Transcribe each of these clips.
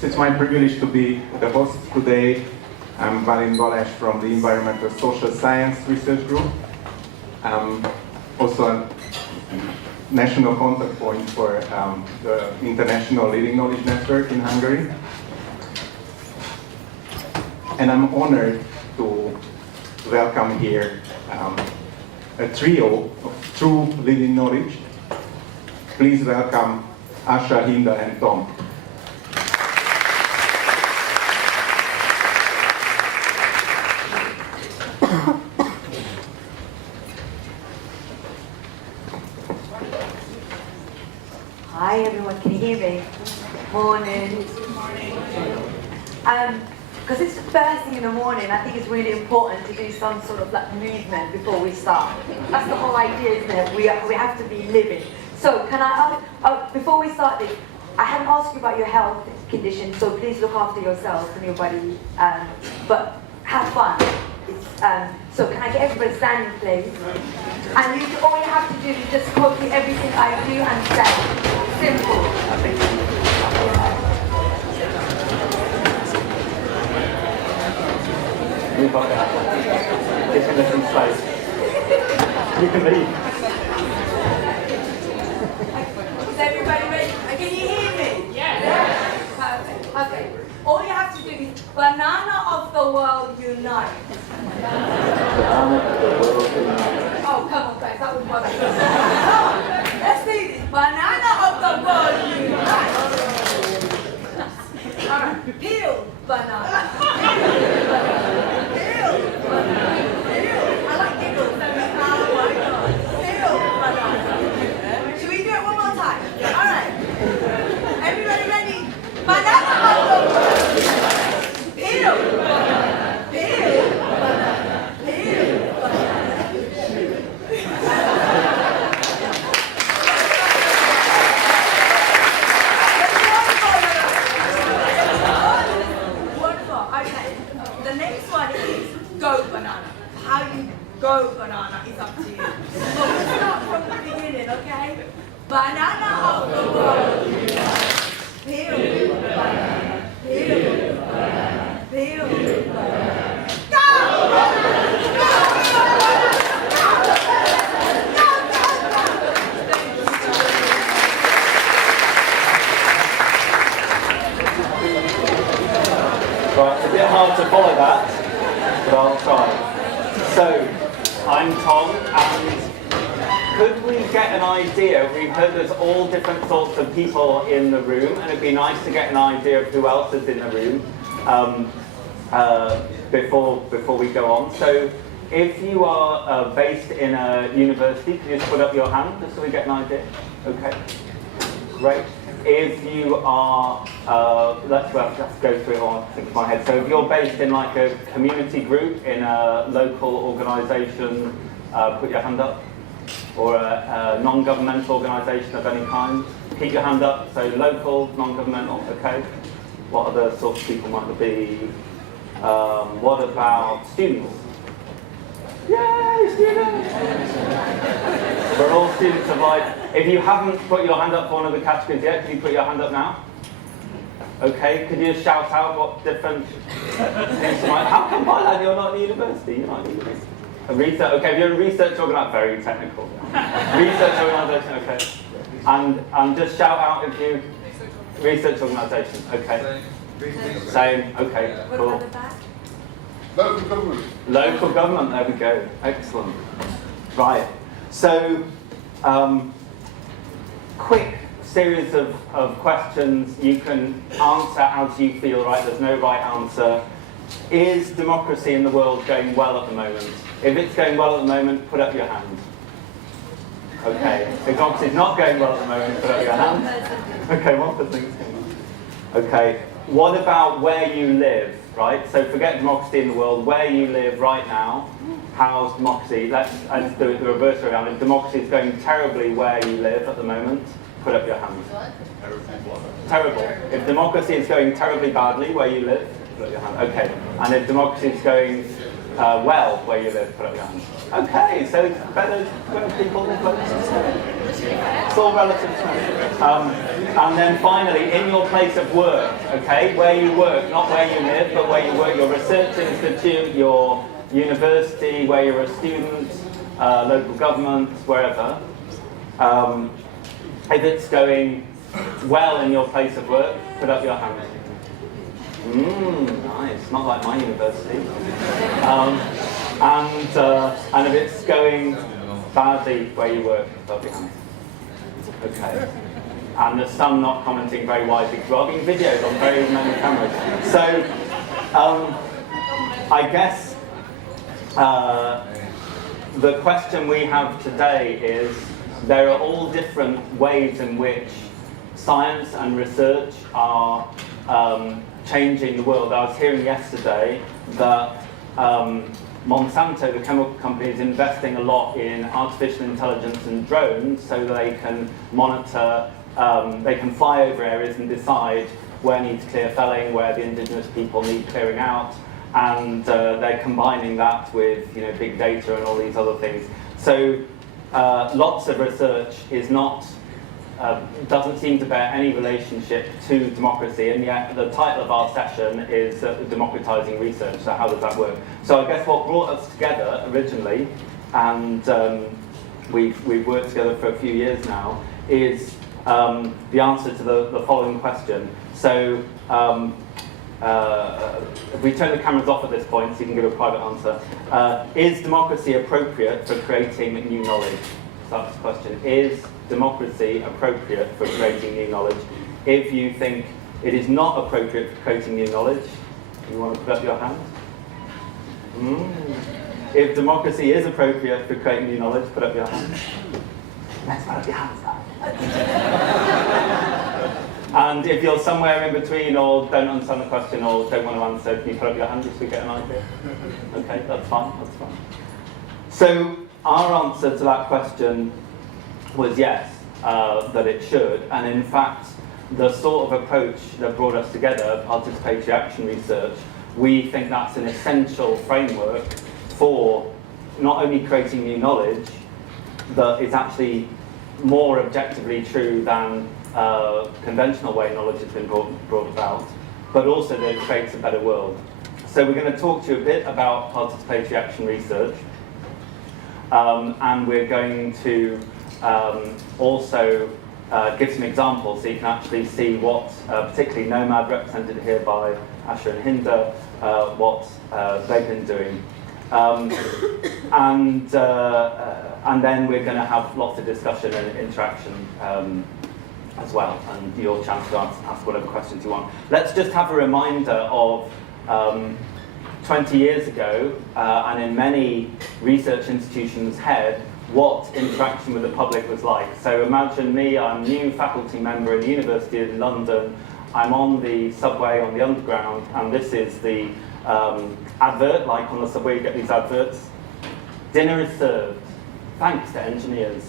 It's my privilege to be the host today. I'm Balin Balázs from the Environmental Social Science Research Group. I'm also a national contact point for the International Living Knowledge Network in Hungary. And I'm honored to welcome here a trio of true living knowledge. Please welcome Asha, Hinda, and Tom. Hi everyone, can you hear me? Morning. Because it's the first thing in the morning, I think it's really important to do some sort of like movement before we start. That's the whole idea, isn't it? We have to be living. So can I ask, before we start this, I haven't asked you about your health condition, so please look after yourself and your body, but have fun. So can I get everybody standing, please? And all you have to do is just copy everything I do and say. Simple. Move up there. Give him some space. You can leave. Is everybody ready? Can you hear me? Yes. Perfect. Okay. All you have to do is banana of the world unite. Oh, come on, guys, that was what I said. Come on, let's do this. Banana of the world unite. All right, peel banana. Peel banana. Peel. I like giggles. Oh my God. Peel banana. Should we do it one more time? All right. Everybody ready? Banana of the world unite. Peel banana. Peel banana. Peel banana. The next one is go banana. How you go banana is up to you. But we'll start from the beginning, okay? Banana of the world. Peel banana. Peel banana. Peel banana. Go banana. Go banana. Right, it's a bit hard to follow that, but I'll try. So, I'm Tom, and could we get an idea? We've heard there's all different sorts of people in the room, and it'd be nice to get an idea of who else is in the room before we go on. So, if you are based in a university, can you just put up your hand just so we get an idea? Okay, great. If you are, let's go through it all, I think in my head. So if you're based in like a community group in a local organisation, put your hand up. Or a non-governmental organisation of any kind, keep your hand up. So local, non-governmental, okay. What other sorts of people might there be? What about students? Yay, students! We're all students of life. If you haven't put your hand up for one of the categories yet, can you put your hand up now? Okay, could you shout out what different things you might... How come by that you're not in university? You're not in university. A research, okay, if you're a research organisation, very technical. Research organisation, okay. And just shout out if you... Research organisation, okay. Same, okay, cool. Local government. Local government, there we go. Excellent. Right. So, quick series of questions you can answer as you feel, right? There's no right answer. Is democracy in the world going well at the moment? If it's going well at the moment, put up your hand. Okay. If democracy is not going well at the moment, put up your hand. Okay, one person is going well. Okay. What about where you live? Right, so forget democracy in the world. Where you live right now, how's democracy? Let's do it the reverse way around. If democracy is going terribly where you live at the moment, put up your hand. Terrible. If democracy is going terribly badly where you live, put up your hand. Okay. And if democracy is going well where you live, put up your hand. Okay, so it's better when people vote. It's all relative. And then finally, in your place of work, okay, where you work, not where you live, but where you work, your research institute, your university, where you're a student, local government, wherever. If it's going well in your place of work, put up your hand. Nice, not like my university. And if it's going badly where you work, put up your hand. Okay. And there's some not commenting very wisely because we're being videoed on very many cameras. So, I guess the question we have today is, there are all different ways in which science and research are changing the world. I was hearing yesterday that Monsanto, the chemical company, is investing a lot in artificial intelligence and drones so that they can monitor, they can fly over areas and decide where needs clear felling, where the indigenous people need clearing out, and they're combining that with big data and all these other things. So lots of research is not, doesn't seem to bear any relationship to democracy, and yet the title of our session is Democratizing Research, so how does that work? So I guess what brought us together originally, and we've worked together for a few years now, is the answer to the following question. So if we turn the cameras off at this point so you can give a private answer, is democracy appropriate for creating new knowledge? So that's the question. Is democracy appropriate for creating new knowledge? If you think it is not appropriate for creating new knowledge, you want to put up your hand? If democracy is appropriate for creating new knowledge, put up your hand. Let's put up your hands now. And if you're somewhere in between, or don't understand the question, or don't want to answer, can you put up your hand just so we get an idea? Okay, that's fine, that's fine. So our answer to that question was yes, that it should. And in fact, the sort of approach that brought us together, participatory action research, we think that's an essential framework for not only creating new knowledge, that is actually more objectively true than conventional way knowledge has been brought about, but also that it creates a better world. So we're going to talk to you a bit about participatory action research, and we're going to also give some examples so you can actually see what, particularly Nomad, represented here by Asher and Hinda, what they've been doing. And then we're going to have lots of discussion and interaction as well, and your chance to ask whatever questions you want. Let's just have a reminder of 20 years ago, and in many research institutions' head, what interaction with the public was like. So imagine me, I'm a new faculty member in the University of London, I'm on the subway, on the underground, and this is the advert, like on the subway you get these adverts. Dinner is served, thanks to engineers.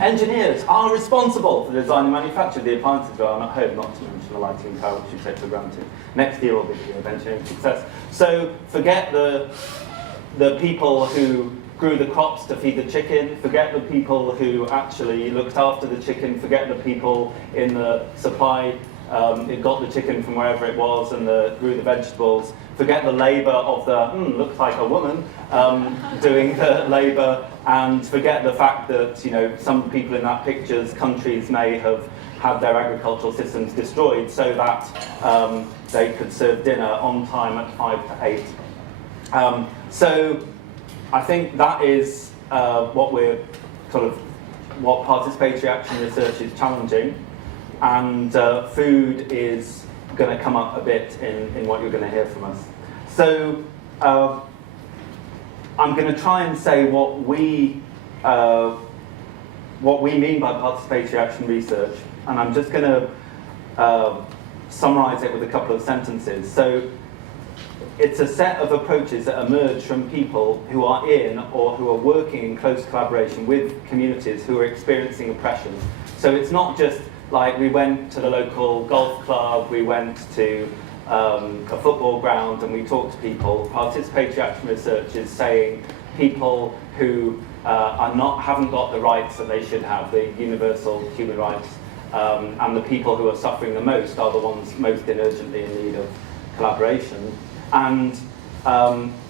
Engineers are responsible for the design and manufacture of the appliances we are at home, not to mention the lighting and power, which we take for granted. Next year will be the year of engineering success. So forget the people who grew the crops to feed the chicken, forget the people who actually looked after the chicken, forget the people in the supply, it got the chicken from wherever it was and grew the vegetables, forget the labour of the, looks like a woman, doing the labour, and forget the fact that, some people in that picture's countries may have had their agricultural systems destroyed so that they could serve dinner on time at 5 to 8. So I think that is what participatory action research is challenging, and food is going to come up a bit in what you're going to hear from us. So I'm going to try and say what we mean by participatory action research, and I'm just going to summarize it with a couple of sentences. So it's a set of approaches that emerge from people who are in or who are working in close collaboration with communities who are experiencing oppression. So it's not just like we went to the local golf club, we went to a football ground and we talked to people. Participatory action research is saying people who haven't got the rights that they should have, the universal human rights, and the people who are suffering the most are the ones most urgently in need of collaboration. And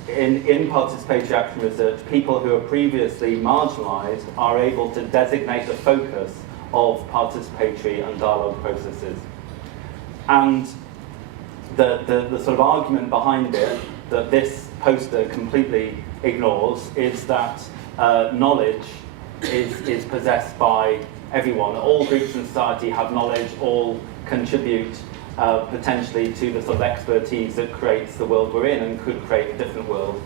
in participatory action research, people who are previously marginalised are able to designate the focus of participatory and dialogue processes. And the sort of argument behind it that this poster completely ignores is that knowledge is possessed by everyone. All groups in society have knowledge, all contribute potentially to the sort of expertise that creates the world we're in and could create a different world.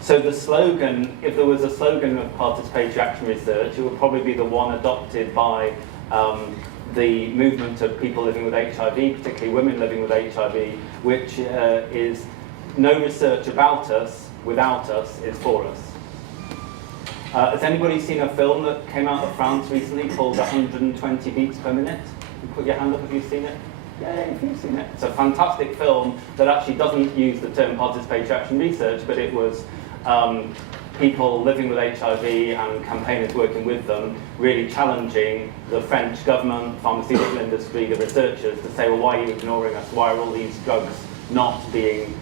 So the slogan, if there was a slogan of participatory action research, it would probably be the one adopted by the movement of people living with HIV, particularly women living with HIV, which is no research about us, without us, is for us. Has anybody seen a film that came out of France recently called 120 Beats Per Minute? You put your hand up if you've seen it. Yeah, if you've seen it. It's a fantastic film that actually doesn't use the term participatory action research, but it was people living with HIV and campaigners working with them, really challenging the French government, pharmaceutical industry, the researchers to say, well, why are you ignoring us? Why are all these drugs not being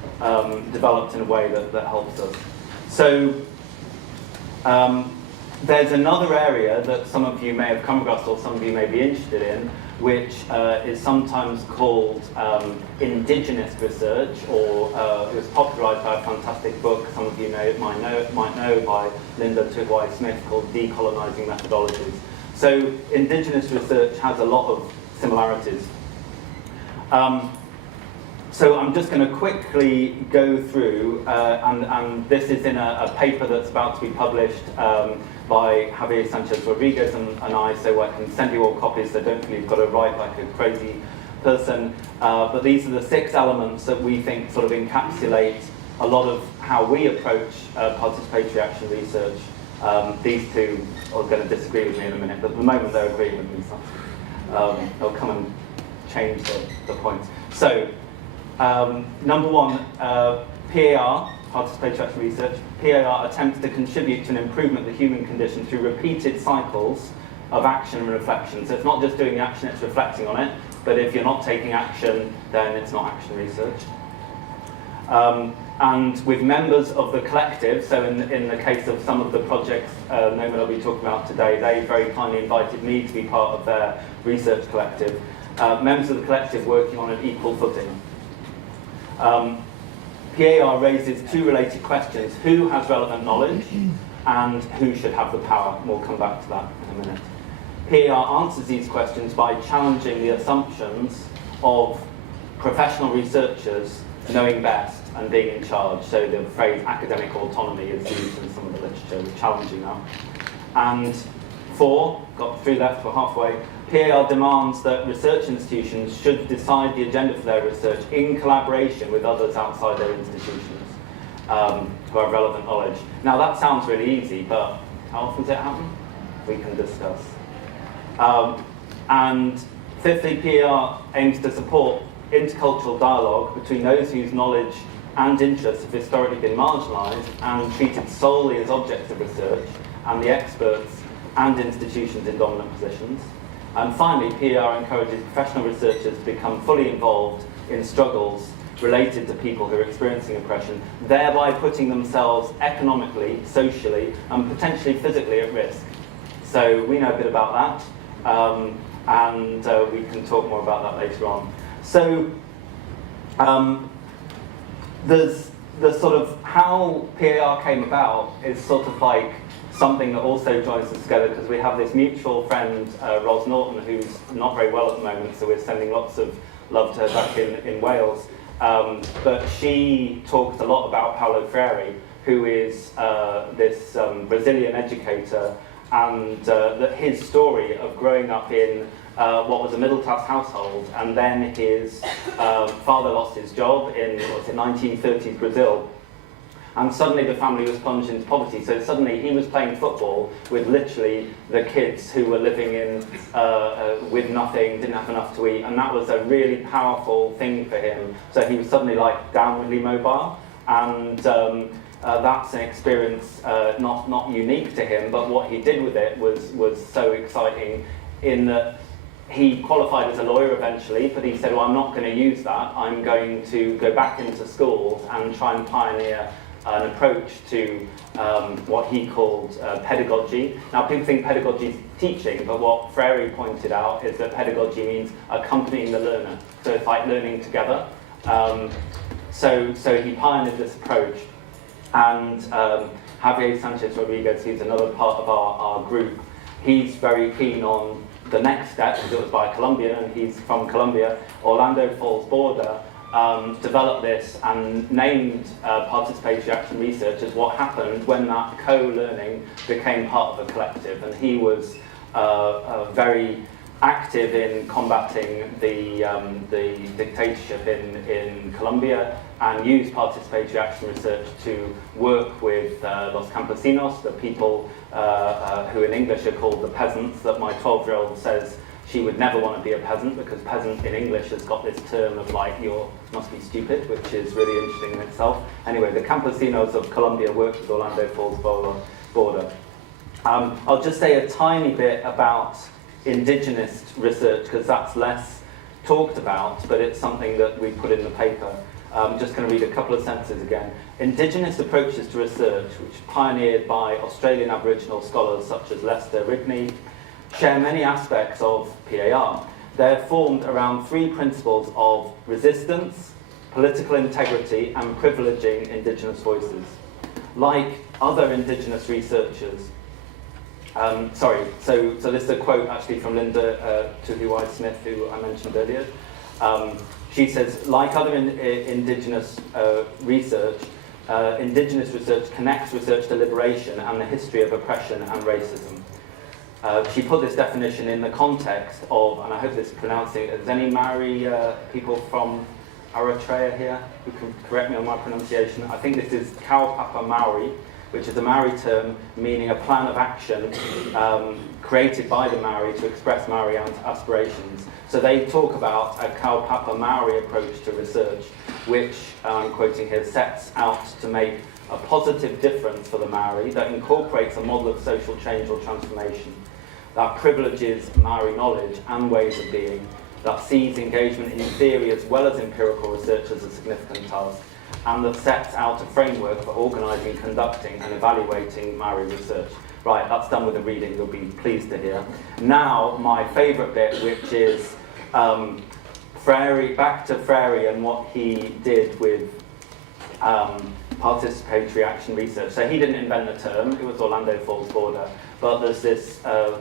developed in a way that helps us? So there's another area that some of you may have come across or some of you may be interested in, which is sometimes called indigenous research, or it was popularised by a fantastic book some of you might know by Linda Tugwai-Smith called Decolonising Methodologies. So indigenous research has a lot of similarities. So I'm just going to quickly go through, and this is in a paper that's about to be published by Javier Sanchez Rodriguez and I, so I can send you all copies, so don't feel you've got to write like a crazy person. But these are the 6 elements that we think sort of encapsulate a lot of how we approach participatory action research. These two are going to disagree with me in a minute, but at the moment they're agreeing with me, so they'll come and change the points. So, number 1, PAR, participatory action research. PAR attempts to contribute to an improvement of the human condition through repeated cycles of action and reflection. So it's not just doing the action, it's reflecting on it, but if you're not taking action, then it's not action research. And with members of the collective, so in the case of some of the projects Noma will be talking about today, they very kindly invited me to be part of their research collective. Members of the collective working on an equal footing. PAR raises 2 related questions: who has relevant knowledge and who should have the power? We'll come back to that in a minute. PAR answers these questions by challenging the assumptions of professional researchers knowing best and being in charge. So the phrase academic autonomy is used in some of the literature, we're challenging that. And 4, got through that for halfway, PAR demands that research institutions should decide the agenda for their research in collaboration with others outside their institutions who have relevant knowledge. Now that sounds really easy, but how often does it happen? We can discuss. And fifthly, PAR aims to support intercultural dialogue between those whose knowledge and interests have historically been marginalised and treated solely as objects of research, and the experts and institutions in dominant positions. And finally, PAR encourages professional researchers to become fully involved in struggles related to people who are experiencing oppression, thereby putting themselves economically, socially, and potentially physically at risk. So we know a bit about that, and we can talk more about that later on. So there's the sort of how PAR came about is sort of like something that also joins us together, because we have this mutual friend, Ros Norton, who's not very well at the moment, so we're sending lots of love to her back in Wales. But she talked a lot about Paulo Freire, who is this Brazilian educator, and that his story of growing up in what was a middle-class household, and then his father lost his job in, 1930s Brazil, and suddenly the family was plunged into poverty. So suddenly he was playing football with literally the kids who were living in with nothing, didn't have enough to eat, and that was a really powerful thing for him. So he was suddenly like downwardly mobile, and that's an experience not unique to him, but what he did with it was so exciting, in that he qualified as a lawyer eventually, but he said, well, I'm not going to use that. I'm going to go back into schools and try and pioneer an approach to what he called pedagogy. Now, people think pedagogy is teaching, but what Freire pointed out is that pedagogy means accompanying the learner. So it's like learning together. So he pioneered this approach. And Javier Sanchez Rodriguez, who's another part of our group, he's very keen on the next step, because it was by Colombia, and he's from Colombia. Orlando Falls Border developed this and named participatory action research as what happened when that co-learning became part of a collective. And he was very active in combating the dictatorship in Colombia, and used participatory action research to work with Los Campesinos, the people who in English are called the peasants, that my 12-year-old says she would never want to be a peasant, because peasant in English has got this term of like, you must be stupid, which is really interesting in itself. Anyway, the Campesinos of Colombia worked with Orlando Falls Border. I'll just say a tiny bit about indigenous research, because that's less talked about, but it's something that we put in the paper. I'm just going to read a couple of sentences again. Indigenous approaches to research, which are pioneered by Australian Aboriginal scholars such as Lester Rigney, share many aspects of PAR. They're formed around three principles of resistance, political integrity, and privileging Indigenous voices. Like other Indigenous researchers, so this is a quote actually from Linda Tuhiwai-Smith, who I mentioned earlier. She says, like other Indigenous research, Indigenous research connects research to liberation and the history of oppression and racism. She put this definition in the context of, and I hope this is pronouncing it, is any Maori people from Eritrea here who can correct me on my pronunciation? I think this is Kaupapa Maori, which is a Maori term meaning a plan of action created by the Maori to express Maori aspirations. So they talk about a Kaupapa Maori approach to research, which, I'm quoting here, sets out to make a positive difference for the Maori that incorporates a model of social change or transformation, that privileges Maori knowledge and ways of being, that sees engagement in theory as well as empirical research as a significant task, and that sets out a framework for organising, conducting and evaluating Maori research. Right, that's done with the reading, you'll be pleased to hear. Now, my favourite bit, which is back to Freire and what he did with participatory action research. So he didn't invent the term, it was Orlando Falls Border, but there's this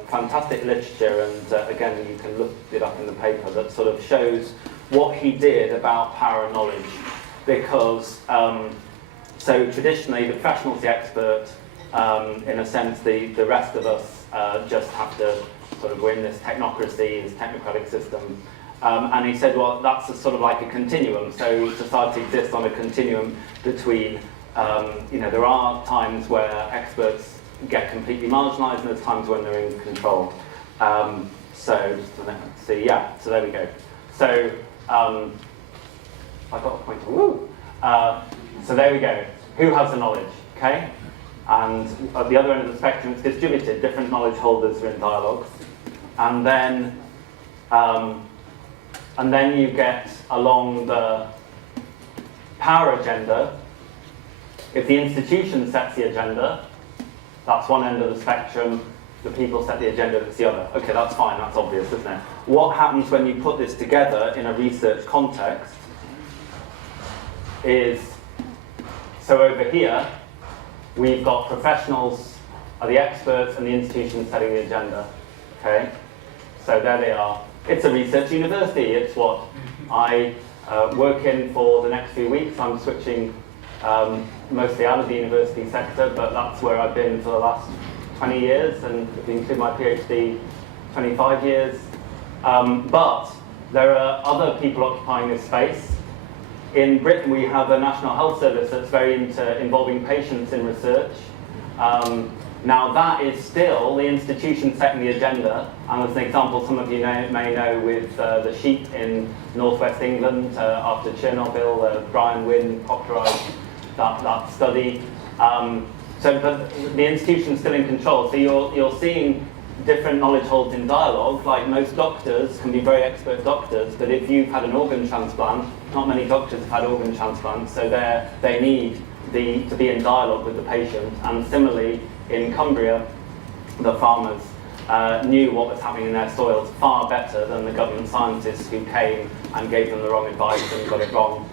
fantastic literature, and again, you can look it up in the paper, that sort of shows what he did about power and knowledge. Because, so traditionally, the professional's the expert. In a sense, the rest of us just have to sort of, we're in this technocracy, this technocratic system. And he said, well, that's sort of like a continuum. So society exists on a continuum between, there are times where experts get completely marginalised, and there's times when they're in control. So just a minute, see, yeah, so there we go. So, I got a pointer, woo! So there we go. Who has the knowledge, okay? And at the other end of the spectrum, it's distributed. Different knowledge holders are in dialogue. And then you get along the power agenda. If the institution sets the agenda, that's one end of the spectrum. The people set the agenda, that's the other. Okay, that's fine, that's obvious, isn't it? What happens when you put this together in a research context is, so over here, we've got professionals are the experts and the institutions setting the agenda, okay? So there they are. It's a research university. It's what I work in for the next few weeks. I'm switching mostly out of the university sector, but that's where I've been for the last 20 years, and if you include my PhD, 25 years. But there are other people occupying this space. In Britain, we have a National Health Service that's very into involving patients in research. Now that is still the institution setting the agenda, and as an example, some of you may know with the sheep in northwest England after Chernobyl, Brian Wynne popularised that study. But the institution's still in control, so you're seeing different knowledge holds in dialogue. Like most doctors can be very expert doctors, but if you've had an organ transplant, not many doctors have had organ transplants, so they need to be in dialogue with the patient. And similarly, in Cumbria, the farmers knew what was happening in their soils far better than the government scientists who came and gave them the wrong advice and got it wrong.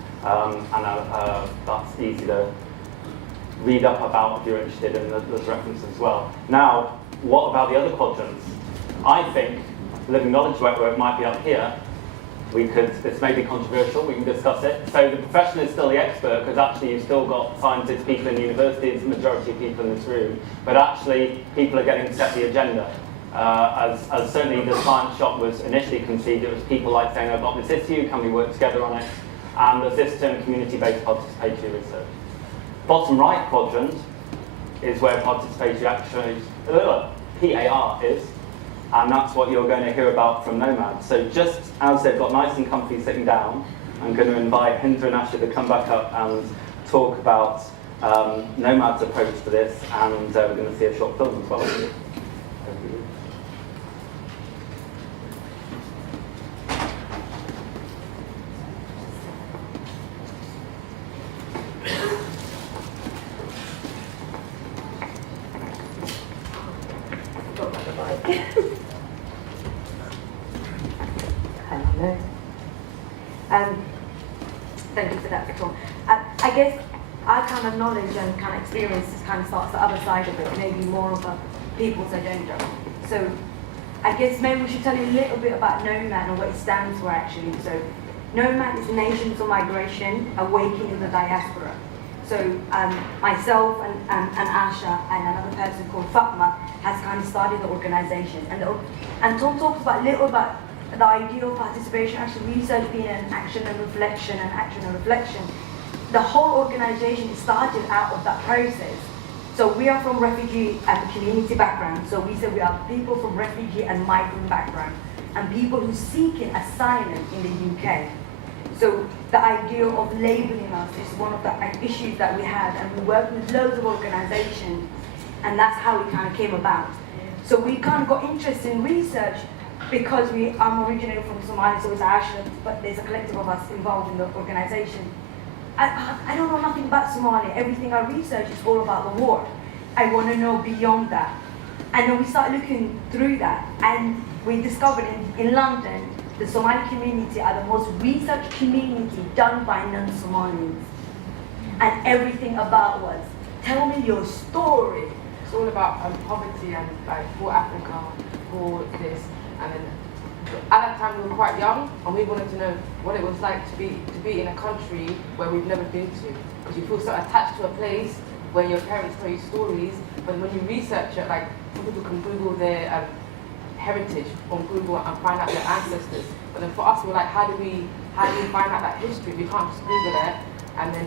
That's easy to read up about if you're interested, and there's references as well. Now, what about the other quadrants? I think living knowledge network might be up here. This may be controversial, we can discuss it. So the professional is still the expert, because actually you've still got scientists, people in universities, the majority of people in this room, but actually people are getting to set the agenda. As certainly the science shop was initially conceived, it was people like saying, I've got this issue, can we work together on it? And there's this term, community-based participatory research. Bottom right quadrant is where participatory action, PAR is, and that's what you're going to hear about from Nomads. So just as they've got nice and comfy sitting down, I'm going to invite Hinda and Asha to come back up and talk about Nomads' approach to this, and we're going to see a short film as well. Hello. Thank you for that, Victor. I guess our kind of knowledge and kind of experiences kind of starts the other side of it, maybe more of a people's agenda. So I guess maybe we should tell you a little bit about Nomad and what it stands for actually. So Nomad is Nations of Migration Awakening the Diaspora. So myself and Asha and another person called Fatma has kind of started the organization. And Tom talks about a little about the idea of participation, actually research being an action and reflection, and action and reflection. The whole organization started out of that process. So we are from refugee and community background. So we say we are people from refugee and migrant background, and people who seeking asylum in the UK. So the idea of labeling us is one of the issues that we had, and we work with loads of organizations, and that's how it kind of came about. So we kind of got interested in research because I'm originally from Somalia, so it's Asha, but there's a collective of us involved in the organization. I don't know nothing about Somalia. Everything I research is all about the war. I want to know beyond that. And then we started looking through that, and we discovered in London, the Somali community are the most researched community done by non-Somalians. And everything about was, tell me your story. It's all about poverty and like for Africa, for this. And then at that time we were quite young, and we wanted to know what it was like to be in a country where we've never been to. Because you feel so attached to a place where your parents tell you stories, but when you research it, like some people can Google their heritage on Google and find out their ancestors. But then for us, we're like, how do we find out that history? We can't just Google it. And then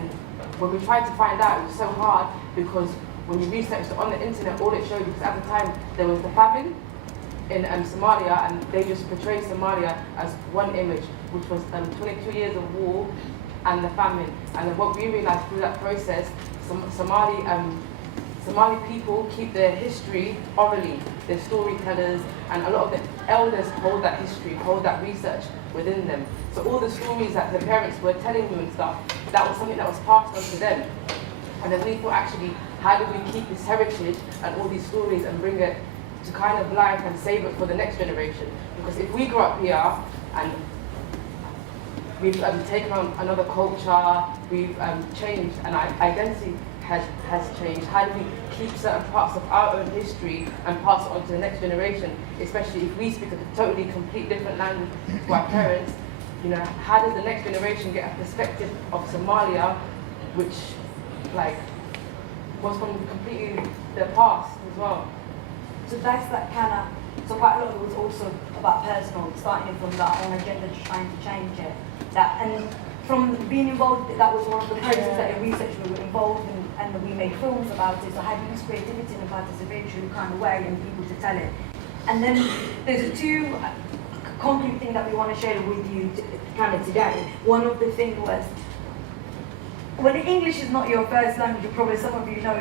when we tried to find out, it was so hard because when you researched it on the internet, all it showed, because at the time there was the famine in Somalia, and they just portrayed Somalia as one image, which was 22 years of war and the famine. And then what we realized through that process, Somali people keep their history orally, they're storytellers, and a lot of the elders hold that history, hold that research within them. So all the stories that the parents were telling you and stuff, that was something that was passed on to them. And then we thought, actually, how do we keep this heritage and all these stories and bring it to kind of life and save it for the next generation? Because if we grow up here and we've taken on another culture, we've changed, and our identity has changed. How do we keep certain parts of our own history and pass it on to the next generation? Especially if we speak a totally complete different language to our parents, you know, how does the next generation get a perspective of Somalia, which like was from completely their past as well? So that's that kind of, so quite a lot of it was also about personal, starting from that own agenda, trying to change it. And from being involved, that was one of the processes that in research we were involved in, and we made films about it. So how do you use creativity in a participatory kind of way and people to tell it? And then there's two concrete things that we want to share with you kind of today. One of the things was, when English is not your first language, probably some of you know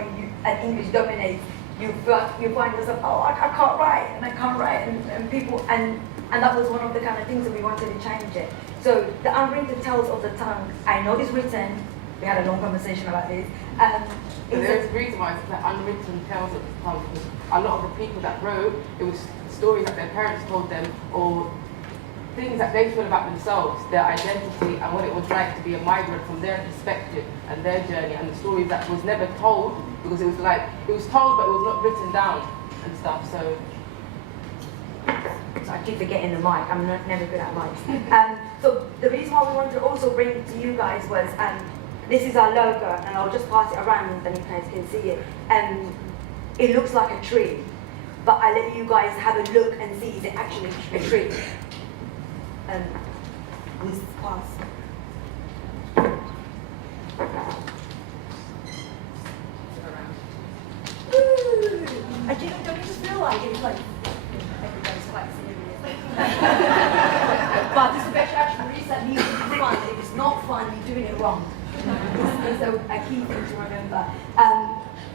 and English dominates, you find yourself, oh, I can't write, and I can't write, and people, and that was one of the kind of things that we wanted to change it. So the unwritten tales of the tongue, I know it's written, we had a long conversation about this. There's a reason why it's like unwritten tales of the tongue, because a lot of the people that wrote, it was stories that their parents told them, or things that they feel about themselves, their identity, and what it was like to be a migrant from their perspective and their journey, and the stories that was never told, because it was like, it was told but it was not written down and stuff, so I keep forgetting the mic, I'm never good at mics. So the reason why we wanted to also bring it to you guys was, this is our logo, and I'll just pass it around and then you guys can see it. It looks like a tree, but I let you guys have a look and see, is it actually a tree? This pass. I don't you just feel like it's like everybody's quite serious. Participation research needs to be fun. If it's not fun, you're doing it wrong. It's a key thing to remember.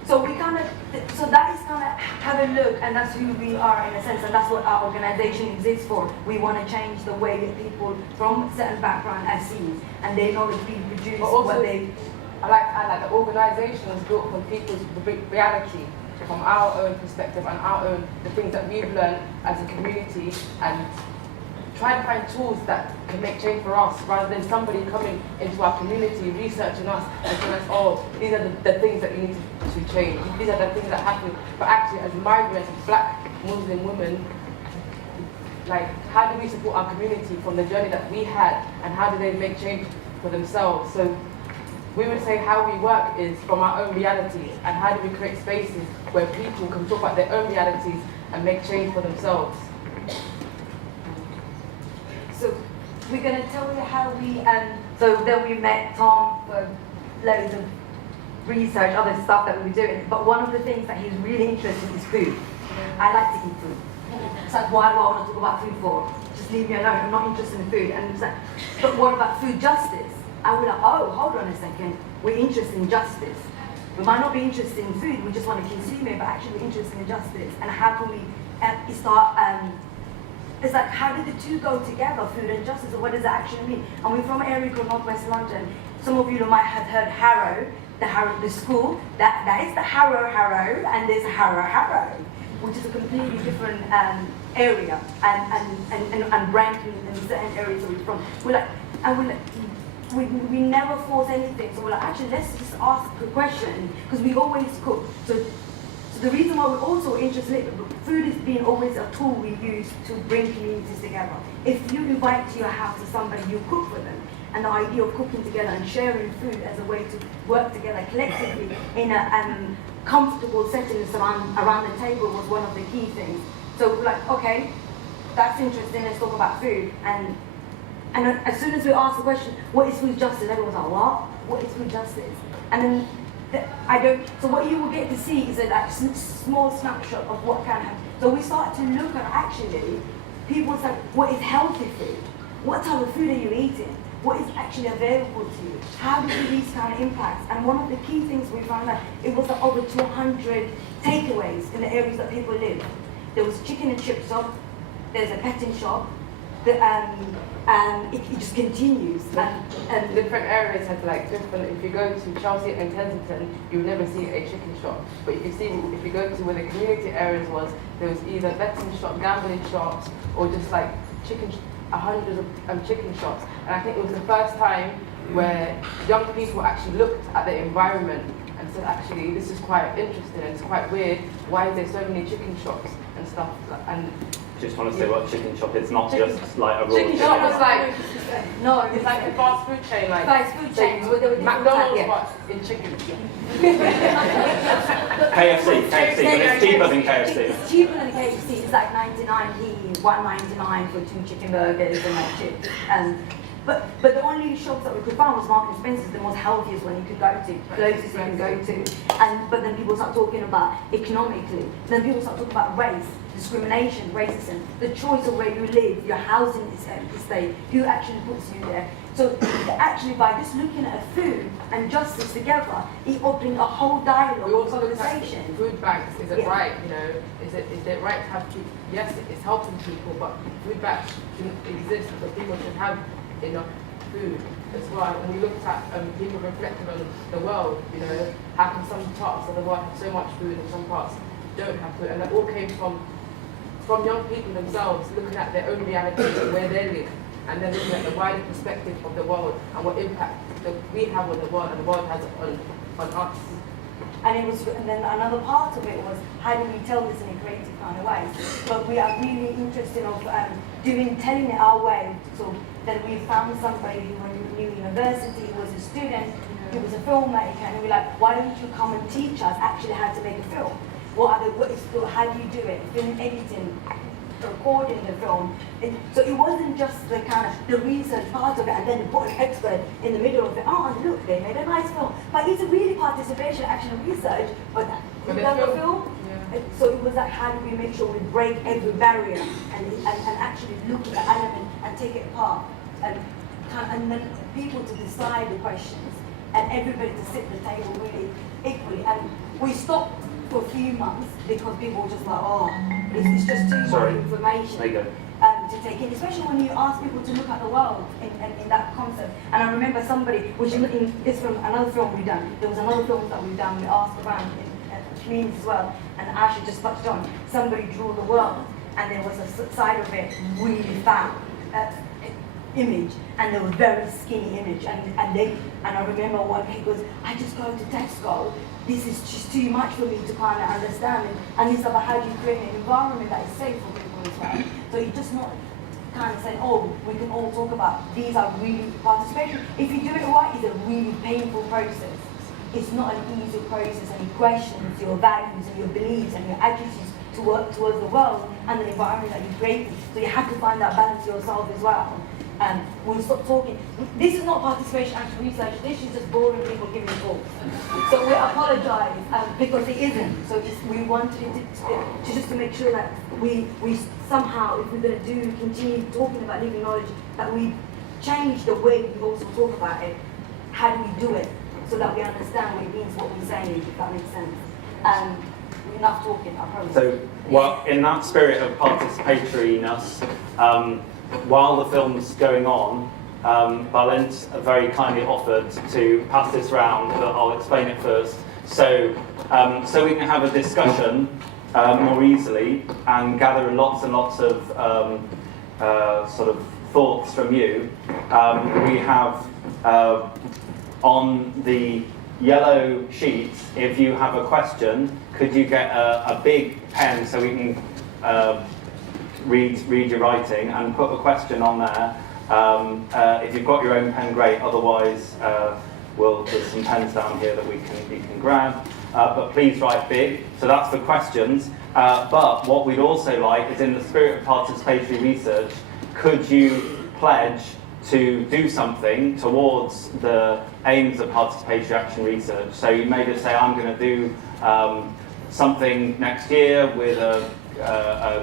So we kind of, so that is kind of have a look, and that's who we are in a sense, and that's what our organization exists for. We want to change the way that people from a certain background are seen, and they know it's being produced. But also, what they. I like the organisation is built from people's reality, from our own perspective and our own, the things that we've learned as a community, and try to find tools that can make change for us, rather than somebody coming into our community, researching us and telling us, oh, these are the things that you need to change, these are the things that happen. But actually, as migrants, black Muslim women, like, how do we support our community from the journey that we had, and how do they make change for themselves? So we would say how we work is from our own realities, and how do we create spaces where people can talk about their own realities and make change for themselves. So we're going to tell you how we, so then we met Tom for loads of research, other stuff that we were doing, but one of the things that he's really interested in is food. I like to eat food. It's like, why do I want to talk about food for? Just leave me alone, I'm not interested in food. And it's like, but what about food justice? And we're like, oh, hold on a second, we're interested in justice. We might not be interested in food, we just want to consume it, but actually we're interested in justice. And how can we start, it's like, how do the two go together, food and justice, or what does that actually mean? And we're from an area called Northwest London. Some of you might have heard Harrow, the school, that is the Harrow, and there's Harrow, which is a completely different area, and ranking in certain areas where we're from. We never force anything, so we're like, actually, let's just ask a question, because we always cook. So the reason why we're also interested in food is being always a tool we use to bring communities together. If you invite to your house to somebody, you cook for them. And the idea of cooking together and sharing food as a way to work together collectively in a comfortable setting around the table was one of the key things. So we're like, okay, that's interesting, let's talk about food. And as soon as we ask the question, what is food justice? Everyone's like, what? What is food justice? And then so what you will get to see is a small snapshot of what can happen. So we start to look at actually, people say, what is healthy food? What type of food are you eating? What is actually available to you? How do you these kind of impacts? And one of the key things we found out, it was like over 200 takeaways in the areas that people live. There was chicken and chip shop, there's a petting shop, it just continues. And different areas have like different, if you go to Chelsea and Kensington, you will never see a chicken shop. But if you go to where the community areas was, there was either betting shop, gambling shops, or just like hundreds of chicken shops. And I think it was the first time where young people actually looked at the environment and said, actually, this is quite interesting and it's quite weird. Why is there so many chicken shops and stuff? And just want to say what chicken shop is, not just like a raw chicken shop was like, no, it's like a fast food chain, like fast food chains. McDonald's, but in chicken. KFC, but it's cheaper than KFC. It's cheaper than KFC. It's like 99p, $1.99 for 2 chicken burgers and like chips. But the only shops that we could find was Marks and Spencer's, the most healthiest one you could go to, closest you can go to. But then people start talking about economically. Then people start talking about race, discrimination, racism, the choice of where you live, your housing estate, who actually puts you there. So actually, by just looking at food and justice together, it opened a whole dialogue, We also look at conversation. food banks. Is it Yeah. right? You know, is it right to have people? Yes, it's helping people, but food banks shouldn't exist because people should have enough food as well. And we looked at people reflecting on the world. You know, how come some parts of the world have so much food and some parts don't have food? And that all came from young people themselves looking at their own reality and where they live, and then looking at the wider perspective of the world and what impact that we have on the world and the world has on us. And then another part of it was, how do we tell this in a creative kind of way? But we are really interested of telling it our way. So then we found somebody who went to New University, who was a student, he was a filmmaker, and we were like, why don't you come and teach us actually how to make a film? How do you do it? Film editing, recording the film. So it wasn't just the kind of the research part of it and then put an expert in the middle of it. Oh, and look, they made a nice film. But it's really participation, actual research, but But you've done the the film. Yeah. So it was like, how do we make sure we break every barrier and actually look at the element and take it apart and then people to decide the questions and everybody to sit at the table really equally. And we stopped for a few months because people were just like, oh, it's just too much information There you go. to take in, especially when you ask people to look at the world in that concept. And I remember somebody, which in this film, another film we've done, there was another film that we've done, we asked around in communities as well, and Asha just touched on, somebody drew the world, and there was a side of it really fat image, and there was very skinny image, and I remember one he goes, I just go to Tesco, this is just too much for me to kind of understand, and it's about how you create an environment that is safe for people as well. So you just not kind of saying, oh, we can all talk about these are really participation. If you do it right, it's a really painful process. It's not an easy process, and it questions your values and your beliefs and your attitudes towards the world and the environment that you created. So you have to find that balance yourself as well. We'll stop talking. This is not participation, actual research. This is just boring people giving talks. So we apologize because it isn't. So we wanted it to just to make sure that we somehow, if we're going to continue talking about living knowledge, that we change the way we also talk about it. How do we do it so that we understand what it means, what we're saying, if that makes sense. We're not talking, I promise. So, well, in that spirit of participatoriness, while the film's going on, Balint very kindly offered to pass this round, but I'll explain it first. So, so we can have a discussion more easily and gather lots and lots of sort of thoughts from you. We have on the yellow sheets, if you have a question, could you get a big pen so we can read your writing and put a question on there. If you've got your own pen, great. Otherwise, there's some pens down here that you can grab. But please write big. So that's for questions. But what we'd also like is, in the spirit of participatory research, could you pledge to do something towards the aims of participatory action research? So you may just say, I'm going to do something next year with a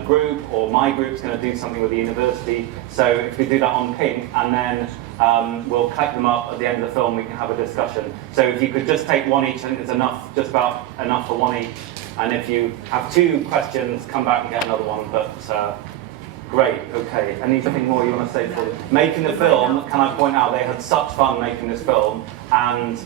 group, or my group's going to do something with the university. So if we do that on pink, and then we'll collect them up at the end of the film, we can have a discussion. So if you could just take one each, I think it's enough, just about enough for one each. And if you have two questions, come back and get another one. But great, okay. Anything more you want to say for making the film? Can I point out they had such fun making this film, and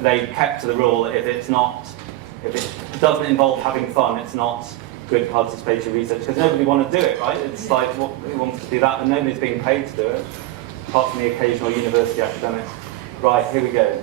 they kept to the rule that if it doesn't involve having fun, it's not good participatory research, because nobody wants to do it, right? It's like, who wants to do that? And nobody's being paid to do it, apart from the occasional university academic. Right, here we go.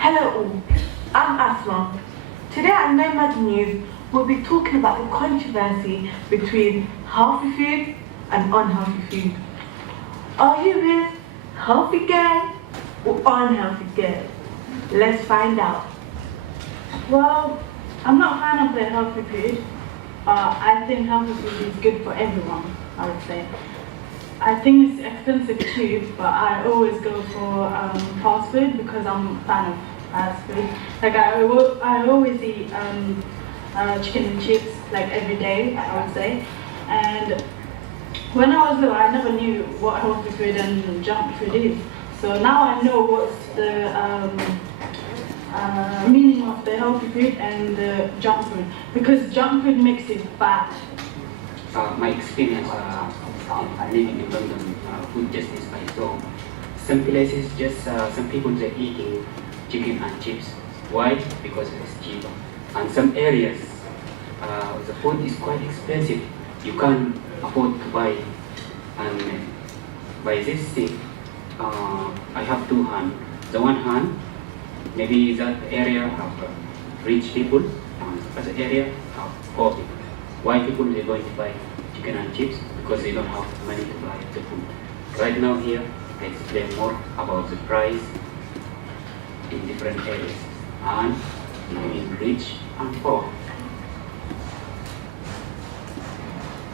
Hello all, I'm Asma. Today at Nomad News, we'll be talking about the controversy between healthy food and unhealthy food. Are you with healthy girl or unhealthy girl? Let's find out. Well, I'm not a fan of the healthy food. I think healthy food is good for everyone, I would say. I think it's expensive too, but I always go for fast food because I'm a fan of fast food. Like I always eat chicken and chips like every day, I would say. And when I was little, I never knew what healthy food and junk food is. So now I know what's the meaning of the healthy food and the junk food, because junk food makes it fat. My experience living in London, food justice by so some places just some people are eating chicken and chips. Why? Because it's cheaper. And some areas the food is quite expensive. You can't afford to buy. And by this thing, I have two hands. The one hand, maybe that area have rich people, and the other area have poor people. Why people are going to buy chicken and chips? Because they don't have money to buy the food. Right now here, I explain more about the price in different areas and in rich and poor.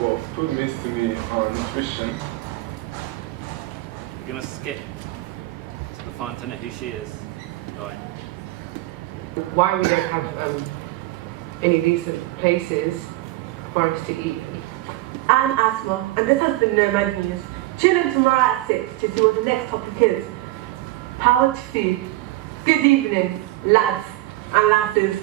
Well, food means to me nutrition. You're gonna skip to find to know who she is. Right. Why we don't have any decent places for us to eat. I'm Asma, and this has been Nomad News. Tune in tomorrow at 6 to see what the next topic is. Power to food. Good evening, lads and lasses.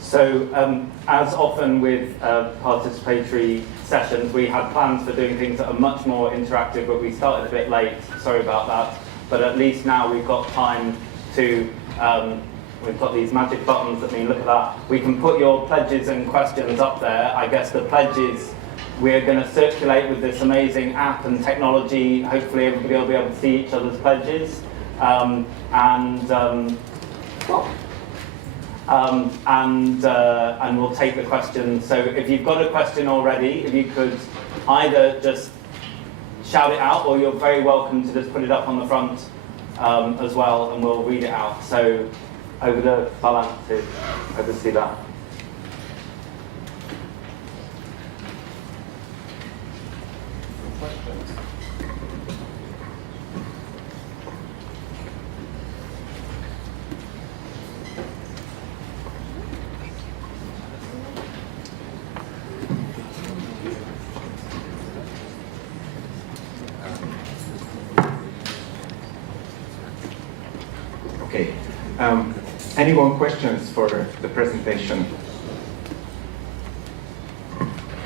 So, as often with participatory sessions, we had plans for doing things that are much more interactive, but we started a bit late, sorry about that. But at least now we've got time to, we've got these magic buttons that mean, look at that. We can put your pledges and questions up there. I guess the pledges we're going to circulate with this amazing app and technology. Hopefully everybody will be able to see each other's pledges. And we'll take the questions. So if you've got a question already, if you could either just shout it out, or you're very welcome to just put it up on the front as well, and we'll read it out. So over to Balan to oversee that. Okay. Any more questions for the presentation?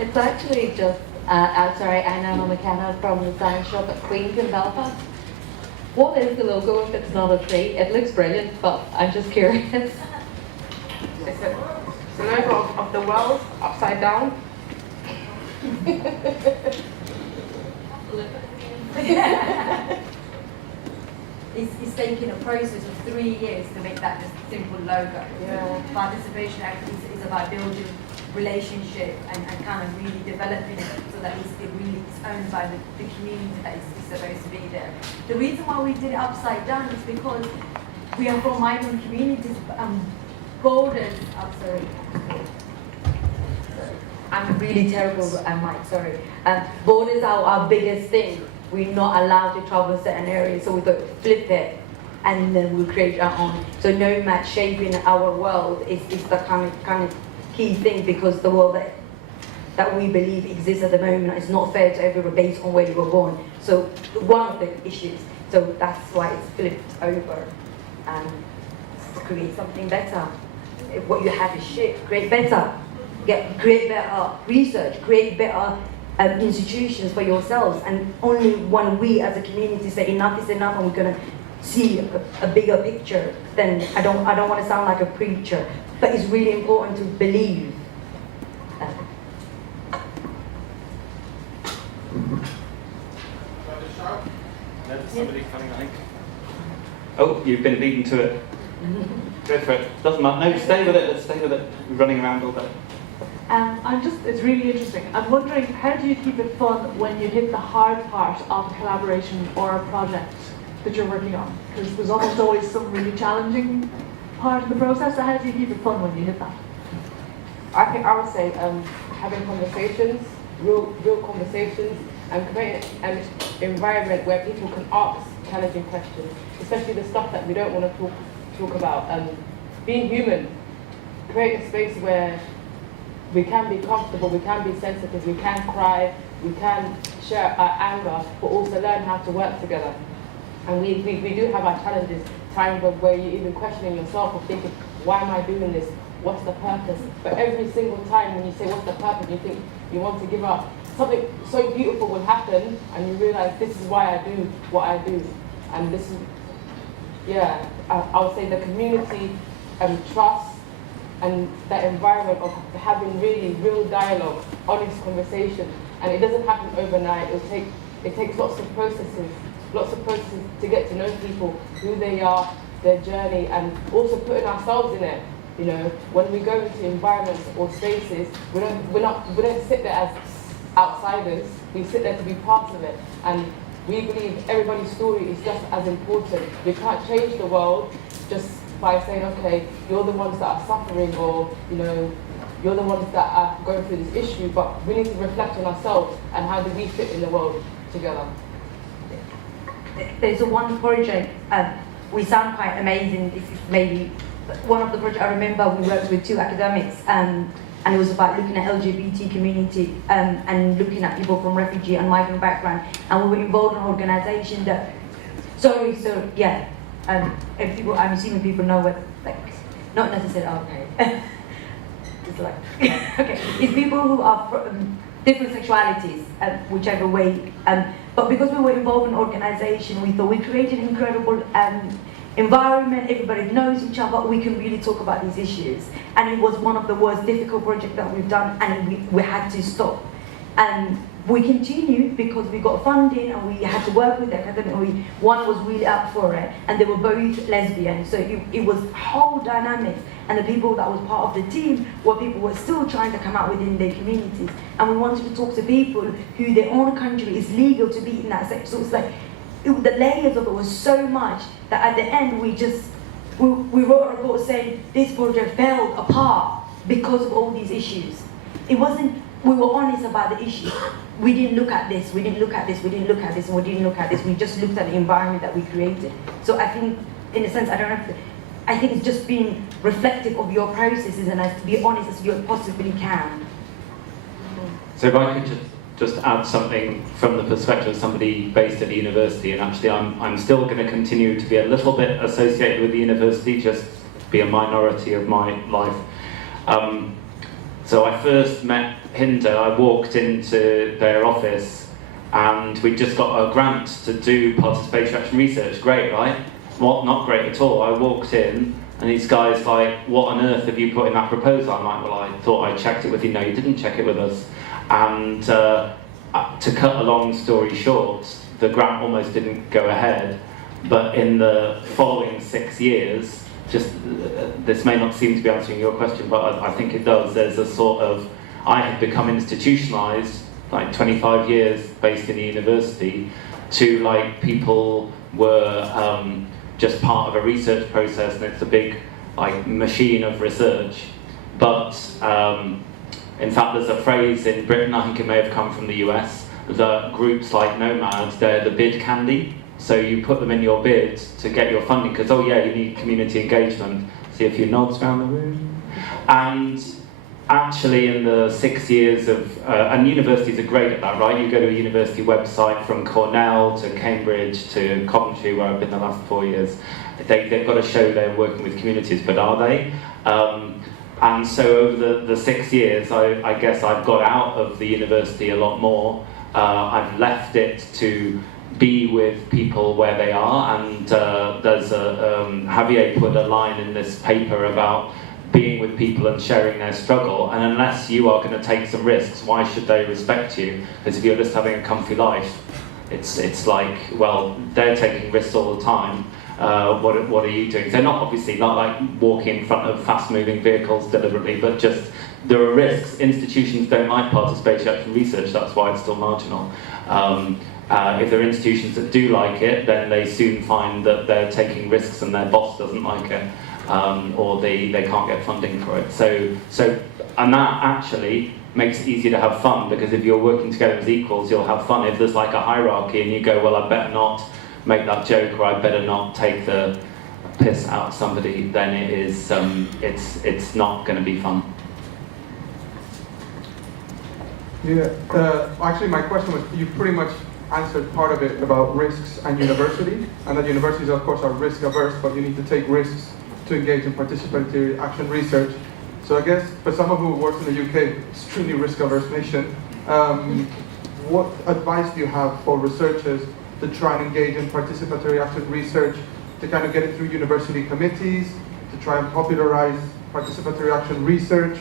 It's actually just, sorry, Anna McKenna from the science shop at Queen's in Belfast. What is the logo if it's not a tree? It looks brilliant, but I'm just curious. It's the logo of the world upside down. It's taken a process of 3 years to make that just simple logo. Yeah. Participation actually is about building relationship and kind of really developing it so that it's owned by the community that is supposed to be there. The reason why we did it upside down is because we are from migrant communities. Borders, I'm sorry. I'm really terrible at Mike, sorry. Borders are our biggest thing. We're not allowed to travel certain areas, so we got to flip it and then we'll create our own. So nomad shaping our world is the kind of key thing, because the world that we believe exists at the moment is not fair to everyone based on where you were born. So one of the issues, so that's why it's flipped over and to create something better. If what you have is shit, create better. Create better research, create better institutions for yourselves, and only when we as a community say enough is enough and we're going to see a bigger picture, then I don't want to sound like a preacher, but it's really important to believe. There's somebody coming, I think. Oh, you've been beaten to it. Go for it. Doesn't matter. No, stay with it. Let's stay with it. You're running around all day. It's really interesting. I'm wondering, how do you keep it fun when you hit the hard part of a collaboration or a project that you're working on? Because there's almost always some really challenging part of the process. So how do you keep it fun when you hit that? I think I would say having conversations, real conversations, and creating an environment where people can ask challenging questions, especially the stuff that we don't want to talk about. Being human, create a space where we can be comfortable, we can be sensitive, we can cry, we can share our anger, but also learn how to work together. And we do have our challenges, times where you're even questioning yourself or thinking, why am I doing this? What's the purpose? But every single time when you say, what's the purpose, you think you want to give up, something so beautiful will happen and you realize this is why I do what I do. And this is, yeah, I would say the community trust and that environment of having really real dialogue, honest conversation. And it doesn't happen overnight. It takes lots of processes to get to know people, who they are, their journey, and also putting ourselves in it. You know, when we go into environments or spaces, we don't sit there as outsiders. We sit there to be part of it. And we believe everybody's story is just as important. We can't change the world just by saying, okay, you're the ones that are suffering, or you're the ones that are going through this issue, but we need to reflect on ourselves and how do we fit in the world together. There's one project, we sound quite amazing, this is maybe one of the projects I remember we worked with 2 academics, and it was about looking at LGBT community and looking at people from refugee and migrant background, and we were involved in an organisation that, and people, I'm assuming people know what, like, not necessarily, okay. It's like, okay, it's people who are from different sexualities, whichever way, but because we were involved in an organisation, we thought we created an incredible environment, everybody knows each other, we can really talk about these issues. And it was one of the most difficult projects that we've done, and we had to stop. And we continued because we got funding and we had to work with the academy. One was really up for it, and they were both lesbian, so it was whole dynamics. And the people that was part of the team were people who were still trying to come out within their communities. And we wanted to talk to people who their own country is legal to be in that sex. So it's like, the layers of it was so much that at the end we wrote a report saying this project fell apart because of all these issues. It wasn't, we were honest about the issues. We didn't look at this, we didn't look at this, we didn't look at this, and we didn't look at this. We just looked at the environment that we created. So I think, in a sense, I think it's just being reflective of your processes and as to be honest as you possibly can. So if I could just add something from the perspective of somebody based at the university, and actually I'm still going to continue to be a little bit associated with the university, just be a minority of my life. So I first met Hinder, I walked into their office and we just got a grant to do participatory action research. Great, right? Well, not great at all. I walked in and these guys like, what on earth have you put in that proposal? I'm like, well, I thought I checked it with you. No, you didn't check it with us. And to cut a long story short, the grant almost didn't go ahead. But in the following 6 years, this may not seem to be answering your question, but I think it does. There's a sort of, I had become institutionalized, like 25 years based in the university, to like people were just part of a research process, and it's a big like machine of research. But in fact, there's a phrase in Britain, I think it may have come from the US, that groups like Nomad, they're the bid candy. So you put them in your bid to get your funding, because, oh yeah, you need community engagement. See a few nods around the room. And actually in the 6 years of, and universities are great at that, right? You go to a university website from Cornell to Cambridge to Coventry, where I've been the last 4 years. They've got to show they're working with communities, but are they? And so over the 6 years, I guess I've got out of the university a lot more. I've left it to be with people where they are, and there's Javier put a line in this paper about being with people and sharing their struggle, and unless you are going to take some risks, why should they respect you? Because if you're just having a comfy life, it's like, well, they're taking risks all the time. What are you doing? They're not obviously not like walking in front of fast-moving vehicles deliberately, but just there are risks. Institutions don't like participatory action research. That's why it's still marginal. If there are institutions that do like it, then they soon find that they're taking risks and their boss doesn't like it, or they can't get funding for it. So and that actually makes it easier to have fun, because if you're working together as equals, you'll have fun. If there's like a hierarchy and you go, well, I better not make that joke, or I better not take the piss out of somebody, then it is it's not going to be fun. Yeah, actually my question was, you pretty much answered part of it about risks and university, and that universities of course are risk averse, but you need to take risks to engage in participatory action research. So I guess for someone who works in the UK, extremely risk averse nation, what advice do you have for researchers to try and engage in participatory action research, to kind of get it through university committees, to try and popularize participatory action research?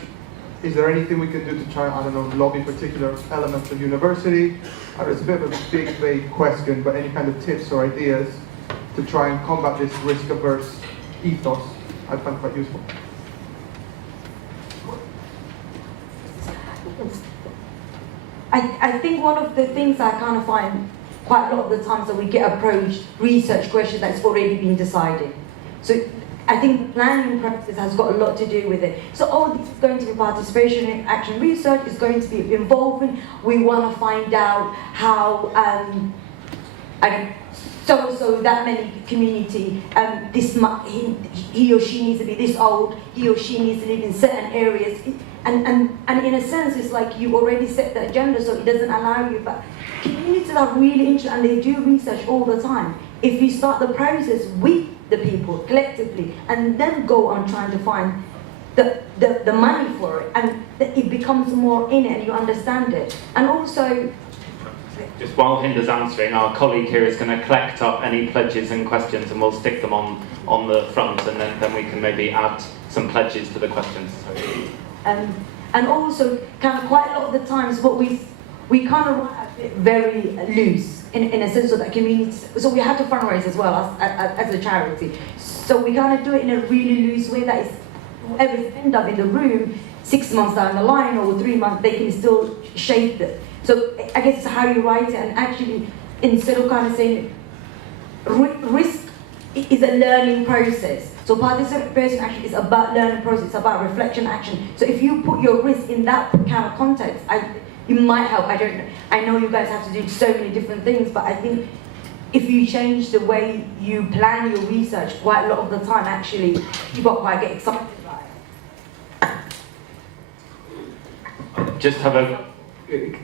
Is there anything we can do to try, I don't know, lobby particular elements of university? It's a bit of a big, vague question, but any kind of tips or ideas to try and combat this risk-averse ethos, I find quite useful. I think one of the things I kind of find quite a lot of the times that we get approached research questions that's already been decided. So I think planning practice has got a lot to do with it. So, oh, this is going to be participation in action research, it's going to be involvement. We want to find out how, so that many community, he or she needs to be this old, he or she needs to live in certain areas. And in a sense, it's like you already set the agenda, so it doesn't allow you. But communities are really interested, and they do research all the time. If you start the process with the people collectively, and then go on trying to find the money for it, and it becomes more in it, and you understand it. And also, just while Hinda's answering, our colleague here is going to collect up any pledges and questions, and we'll stick them on the front, and then we can maybe add some pledges to the questions. and also, kind of quite a lot of the times, what we kind of write a bit very loose in a sense of that community. So we have to fundraise as well as a charity. So we kind of do it in a really loose way that is, whoever's end up in the room 6 months down the line or 3 months, they can still shape it. So I guess it's how you write it, and actually instead of kind of saying risk is a learning process. So participation action is about learning process, it's about reflection action. So if you put your risk in that kind of context, it might help. I don't know. I know you guys have to do so many different things, but I think if you change the way you plan your research, quite a lot of the time actually people quite get excited about it. Just have a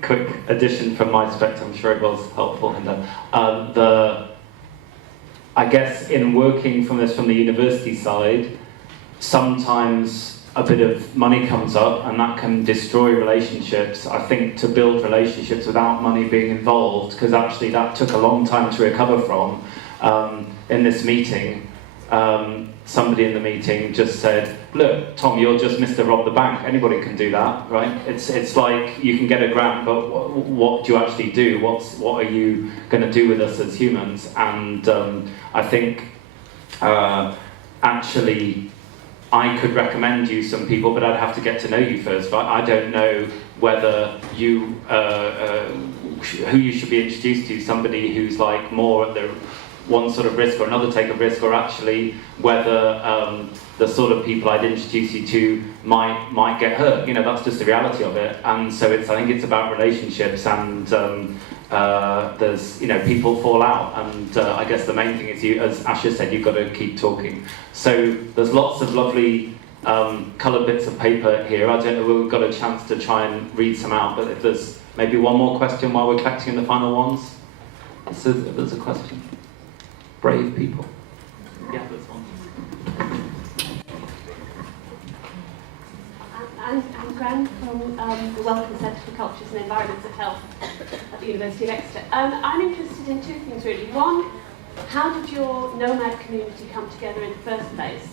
quick addition from my perspective. I'm sure it was helpful, Hinda. I guess in working from the university side, sometimes a bit of money comes up and that can destroy relationships. I think to build relationships without money being involved, because actually that took a long time to recover from. In this meeting, somebody in the meeting just said, look, Tom, you're just Mr. Rob the Bank. Anybody can do that, right? It's like you can get a grant, but what do you actually do? What are you going to do with us as humans? And I think actually I could recommend you some people, but I'd have to get to know you first. But I don't know whether you who you should be introduced to. Somebody who's like more at the one sort of risk or another take a risk, or actually whether the sort of people I'd introduce you to might get hurt. You know, that's just the reality of it. And so I think it's about relationships, and there's, people fall out, and I guess the main thing is, as Asha said, you've got to keep talking. So there's lots of lovely coloured bits of paper here. I don't know, we've got a chance to try and read some out, but if there's maybe one more question while we're collecting the final ones. So if there's a question. Brave people. Yeah, there's one. I'm Grant from the Wellcome Centre for Cultures and Environments of Health at the University of Exeter. I'm interested in two things really. One, how did your nomad community come together in the first place?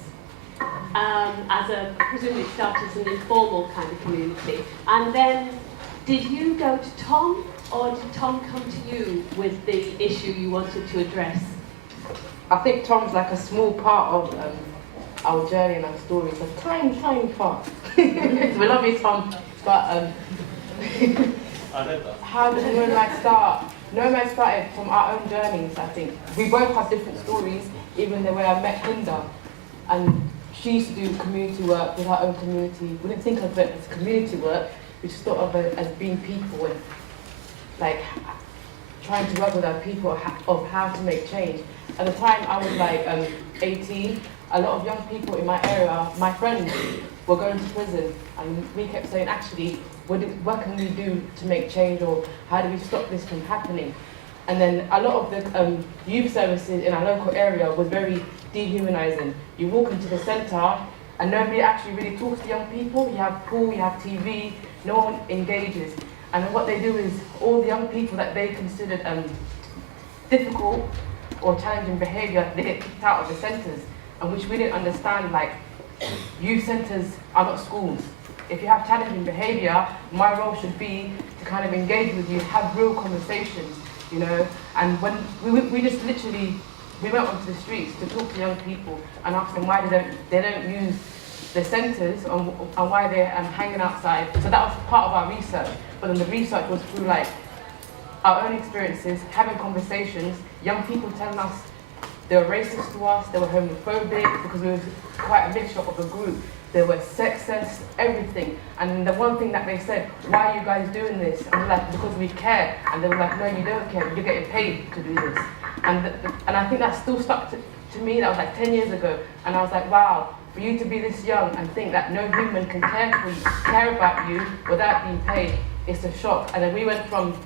Presumably it started as an informal kind of community. And then, did you go to Tom, or did Tom come to you with the issue you wanted to address? I think Tom's like a small part of our journey and our story. It's a tiny, tiny part. We love you, Tom. But how did Nomad start? Nomad started from our own journeys, I think. We both have different stories, even the way I met Hinda. And she used to do community work with her own community. We didn't think of it as community work, we just thought of it as being people and like trying to work with our people of how to make change. At the time I was like 18, a lot of young people in my area, my friends, were going to prison, and we kept saying, actually, what can we do to make change, or how do we stop this from happening? And then a lot of the youth services in our local area was very dehumanizing. You walk into the centre and nobody actually really talks to young people. You have pool, you have TV, no one engages. And then what they do is all the young people that they considered difficult or challenging behaviour, they get kicked out of the centres, and which we didn't understand. Like, youth centres are not schools. If you have challenging behaviour, my role should be to kind of engage with you, have real conversations, you know. And when we just literally, we went onto the streets to talk to young people and ask them why they don't use the centres and why they're hanging outside. So that was part of our research. But then the research was through like our own experiences, having conversations, young people telling us they were racist to us, they were homophobic, because we were quite a mixture of a group. They were sexist, everything. And the one thing that they said, why are you guys doing this? And we're like, because we care. And they were like, no, you don't care, you're getting paid to do this. And I think that still stuck to me. That was like 10 years ago. And I was like, wow, for you to be this young and think that no human can care about you without being paid, it's a shock. And then we went from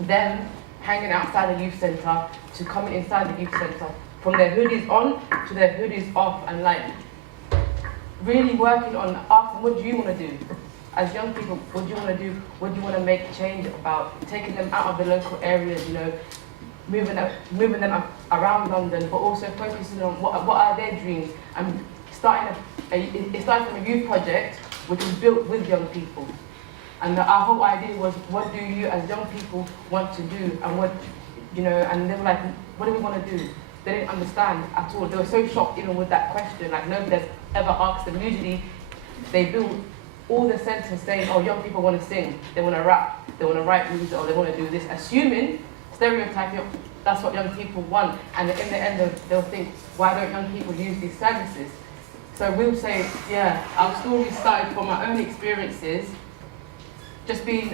them hanging outside the youth centre to coming inside the youth centre, from their hoodies on to their hoodies off, and like really working on asking, what do you want to do? As young people, what do you want to do? What do you want to make change about? Taking them out of the local areas, you know, moving them around London, but also focusing on what are their dreams, and it started from a youth project which was built with young people. And our whole idea was, what do you as young people want to do? And what, you know, and they were like, what do we want to do? They didn't understand at all. They were so shocked even with that question, like nobody has ever asked them. Usually they build all the centres saying, oh, young people want to sing, they want to rap, they want to write music, or they want to do this, assuming, stereotyping, that's what young people want. And in the end, they'll think, why don't young people use these services? So we'll say, yeah, our story started from our own experiences, just being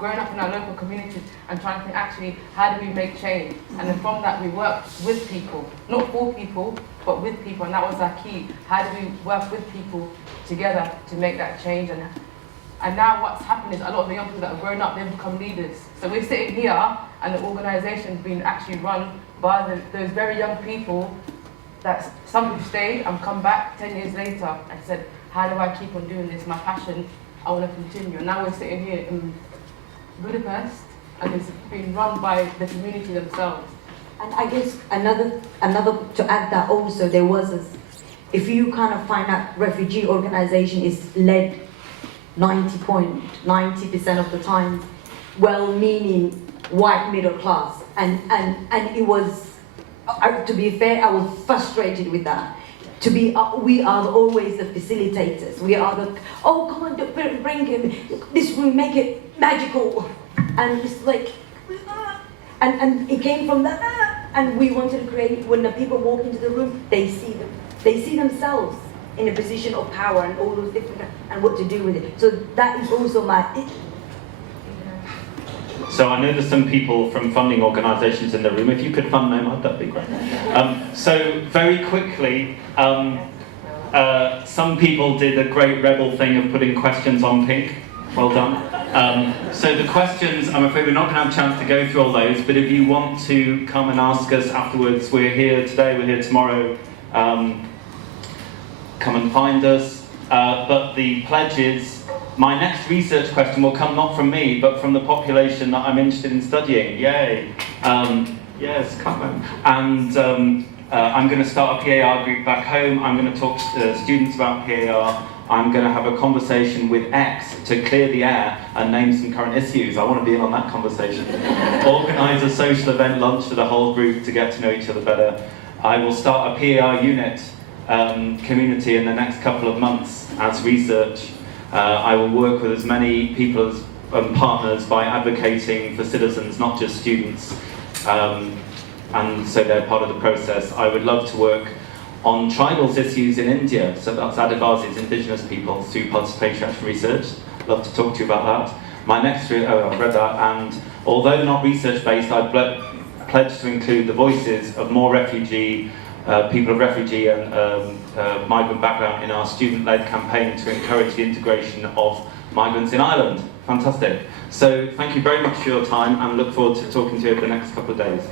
growing up in our local communities and trying to think, actually, how do we make change? And then from that, we worked with people, not for people, but with people, and that was our key. How do we work with people together to make that change? And now what's happened is a lot of the young people that have grown up, they've become leaders. So we're sitting here, and the organisation's been actually run by those very young people that some who've stayed and come back 10 years later and said, how do I keep on doing this? My passion, I want to continue. And now we're sitting here in Budapest, and it's been run by the community themselves. And I guess another to add that also, there was if you kind of find out refugee organization is led 90% of the time well-meaning white middle class, and it was, to be fair, I was frustrated with that. We are always the facilitators. We are the, oh, come on, bring him, this will make it magical. And it's like, and it came from that, and we wanted to create, when the people walk into the room, they see themselves in a position of power and all those different, and what to do with it. So that is also So I know there's some people from funding organisations in the room. If you could fund Nomad, that'd be great. So very quickly, some people did a great rebel thing of putting questions on pink. Well done. So the questions, I'm afraid we're not going to have a chance to go through all those, but if you want to come and ask us afterwards, we're here today, we're here tomorrow, come and find us. But the pledges my next research question will come not from me, but from the population that I'm interested in studying. Yay! Yes, come on. And I'm going to start a PAR group back home. I'm going to talk to students about PAR. I'm going to have a conversation with X to clear the air and name some current issues. I want to be in on that conversation. Organise a social event lunch for the whole group to get to know each other better. I will start a PAR unit community in the next couple of months as research. I will work with as many people as partners by advocating for citizens, not just students. And so they're part of the process. I would love to work on tribals issues in India, so that's Adivasis, indigenous people, through participatory action research. Love to talk to you about that. My next, I've read that, and although not research-based, I've pledged to include the voices of more refugee, people of refugee and migrant background in our student-led campaign to encourage the integration of migrants in Ireland. Fantastic. So thank you very much for your time, and look forward to talking to you over the next couple of days.